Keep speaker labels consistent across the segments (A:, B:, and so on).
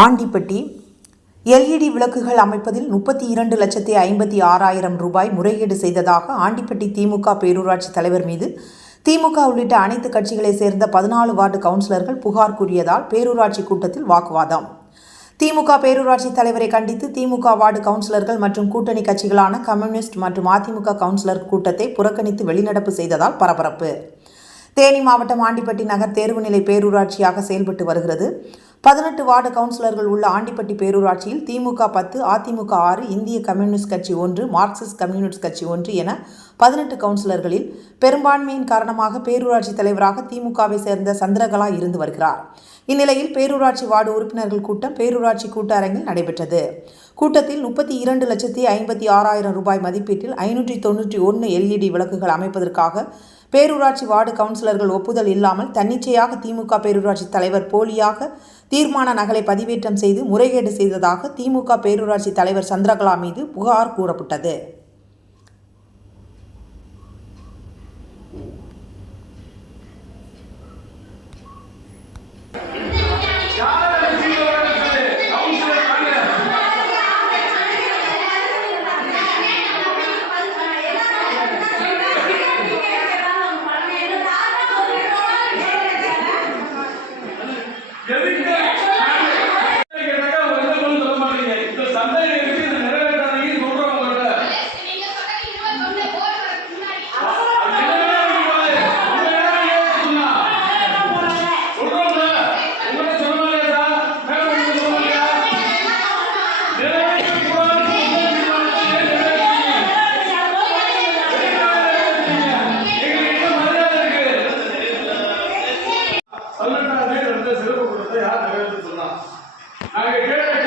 A: Andipatti LED விளக்குகள் அமைப்பதில் முப்பத்தி இரண்டு லட்சத்தி ஐம்பத்தி ஆறாயிரம் ரூபாய் முறைகேடு செய்ததாக ஆண்டிப்பட்டி திமுக பேரூராட்சி தலைவர் மீது திமுக உள்ளிட்ட அனைத்து கட்சிகளைச் சேர்ந்த பதினாலு வார்டு கவுன்சிலர்கள் புகார் கூறியதால் பேரூராட்சி கூட்டத்தில் வாக்குவாதம். திமுக பேரூராட்சி தலைவரை கண்டித்து திமுக வார்டு கவுன்சிலர்கள் மற்றும் கூட்டணி கட்சிகளான கம்யூனிஸ்ட் மற்றும் அதிமுக கவுன்சிலர் கூட்டத்தை புறக்கணித்து வெளிநடப்பு செய்ததால் பரபரப்பு. தேனி மாவட்டம் ஆண்டிப்பட்டி நகர் தேர்வுநிலை பேரூராட்சியாக செயல்பட்டு வருகிறது. பதினெட்டு வார்டு கவுன்சிலர்கள் உள்ள ஆண்டிப்பட்டி பேரூராட்சியில் திமுக பத்து அதிமுக ஆறு இந்திய கம்யூனிஸ்ட் கட்சி ஒன்று மார்க்சிஸ்ட் கம்யூனிஸ்ட் கட்சி ஒன்று என பதினெட்டு கவுன்சிலர்களில் பெரும்பான்மையின் காரணமாக பேரூராட்சி தலைவராக திமுகவை சேர்ந்த சந்திரகலா இருந்து வருகிறார். இந்நிலையில் பேரூராட்சி வார்டு உறுப்பினர்கள் கூட்டம் பேரூராட்சி கூட்ட அரங்கில் நடைபெற்றது. கூட்டத்தில் முப்பத்தி இரண்டு லட்சத்தி ஐம்பத்தி ஆறாயிரம் ரூபாய் மதிப்பீட்டில் ஐநூற்றி தொண்ணூற்றி ஒன்று எல்இடி விளக்குகள் அமைப்பதற்காக பேரூராட்சி வார்டு கவுன்சிலர்கள் ஒப்புதல் இல்லாமல் தன்னிச்சையாக திமுக பேரூராட்சி தலைவர் போலியாக தீர்மான நகலை பதிவேற்றம் செய்து முறைகேடு செய்ததாக திமுக பேரூராட்சி தலைவர் சந்திரகலா மீது புகார் கூறப்பட்டது.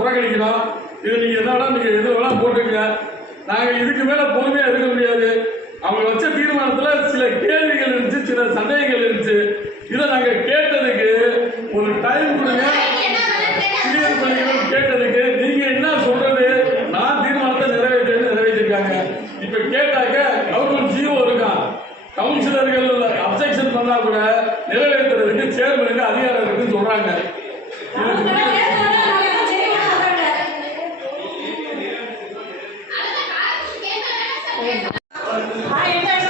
B: புறக்கணிக்கிறோம் இது நீங்க என்னடா நீங்க எது வேணா போட்டுக்கங்க. நாங்க இதுக்கு மேல பொறுமையா இருக்க முடியாது. அவங்க வச்ச தீர்மானத்துல சில கேள்விகள் இருந்துச்சு சில சந்தேகங்கள் இருந்துச்சு. இதை நாங்க கேட்டதுக்கு ஒரு டைம் கொடுங்க. கிளியர் பண்ணிக்கணும் கேட்டதுக்கு. நீங்க என்ன சொல்றது? நான் தீர்மானத்தை நிறைவேற்றேன்னு நிறைவேற்றிருக்காங்க. இப்ப கேட்டாக்க கவர்மெண்ட் ஜிஓ இருக்கான். கவுன்சிலர்கள் அப்செக்ஷன் பண்ணா கூட நிறைவேற்றுறதுக்கு சேர்மனுக்கு அதிகாரம் இருக்குன்னு சொல்றாங்க. Thank you.